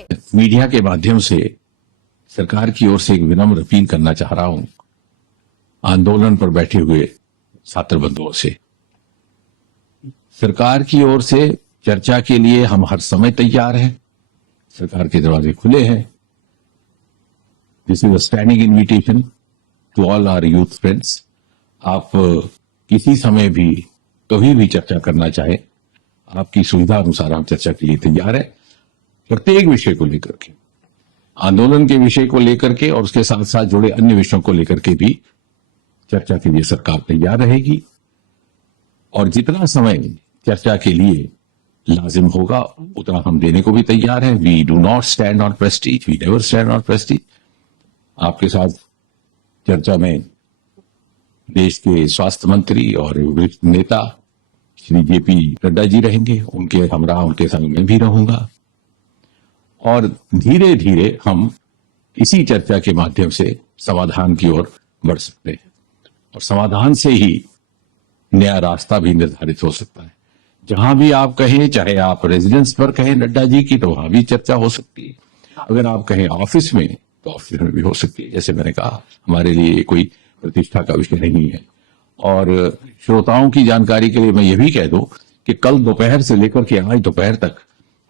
पहले। मीडिया के माध्यम से सरकार की ओर से एक विनम्र अपील करना चाह रहा हूं आंदोलन पर बैठे हुए छात्र बंधुओं से। सरकार की ओर से चर्चा के लिए हम हर समय तैयार हैं। सरकार के दरवाजे खुले हैं। This is a standing invitation to all our youth friends. आप किसी समय भी कभी भी चर्चा करना चाहे, आपकी सुविधा अनुसार हम चर्चा के लिए तैयार है। प्रत्येक विषय को लेकर के, आंदोलन के विषय को लेकर के और उसके साथ साथ जुड़े अन्य विषयों को लेकर के भी चर्चा के लिए सरकार तैयार रहेगी। और जितना समय चर्चा के लिए लाजिम होगा उतना हम देने को भी तैयार है। We do not stand on prestige, we never stand on prestige. आपके साथ चर्चा में देश के स्वास्थ्य मंत्री और वरिष्ठ नेता श्री जेपी नड्डा जी रहेंगे। उनके हमरा उनके संग में भी रहूंगा और धीरे धीरे हम इसी चर्चा के माध्यम से समाधान की ओर बढ़ सकते हैं और समाधान से ही नया रास्ता भी निर्धारित हो सकता है। जहां भी आप कहें, चाहे आप रेजिडेंस पर कहें नड्डा जी की, तो वहां भी चर्चा हो सकती है। अगर आप कहें ऑफिस में, तो ऑफिस में भी हो सकती है। जैसे मैंने कहा, हमारे लिए ये कोई प्रतिष्ठा का विषय नहीं है। और श्रोताओं की जानकारी के लिए मैं ये भी कह दूं कि कल दोपहर से लेकर के आज दोपहर तक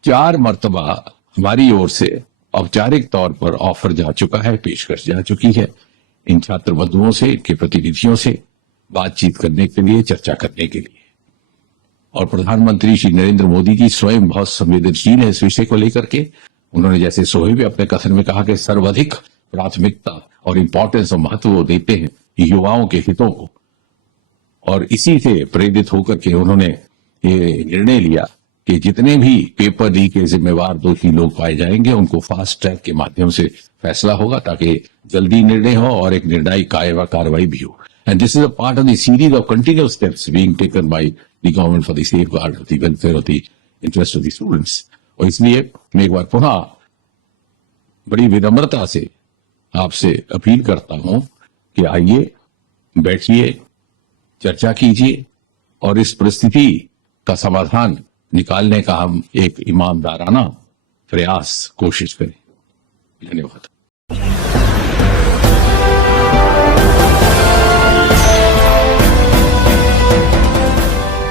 4 मर्तबा हमारी ओर से औपचारिक तौर पर ऑफर जा चुका है, पेशकश जा चुकी है इन छात्र बंधुओं से, इनके प्रतिनिधियों से बातचीत करने के लिए, चर्चा करने के लिए। और प्रधानमंत्री श्री नरेंद्र मोदी जी स्वयं बहुत संवेदनशील है इस विषय को लेकर के। उन्होंने जैसे सोहे भी अपने कथन में कहा कि सर्वाधिक प्राथमिकता और इंपॉर्टेंस और महत्व वो देते हैं युवाओं के हितों को। और इसी से प्रेरित होकर के उन्होंने ये निर्णय लिया कि जितने भी पेपर लीक के जिम्मेवार दोषी लोग पाए जाएंगे उनको फास्ट ट्रैक के माध्यम से फैसला होगा, ताकि जल्दी निर्णय हो और एक निर्णायक कार्रवाई भी हो। And this is a part of the series of continuous steps being taken by the government for the safeguard of the welfare of the interest of the students. और इसलिए मैं एक बार पुनः बड़ी विनम्रता से आपसे अपील करता हूं कि आइए, बैठिए, चर्चा कीजिए और इस परिस्थिति का समाधान निकालने का हम एक ईमानदाराना प्रयास, कोशिश करें। धन्यवाद।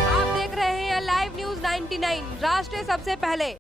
आप देख रहे हैं लाइव न्यूज 99, राष्ट्र सबसे पहले।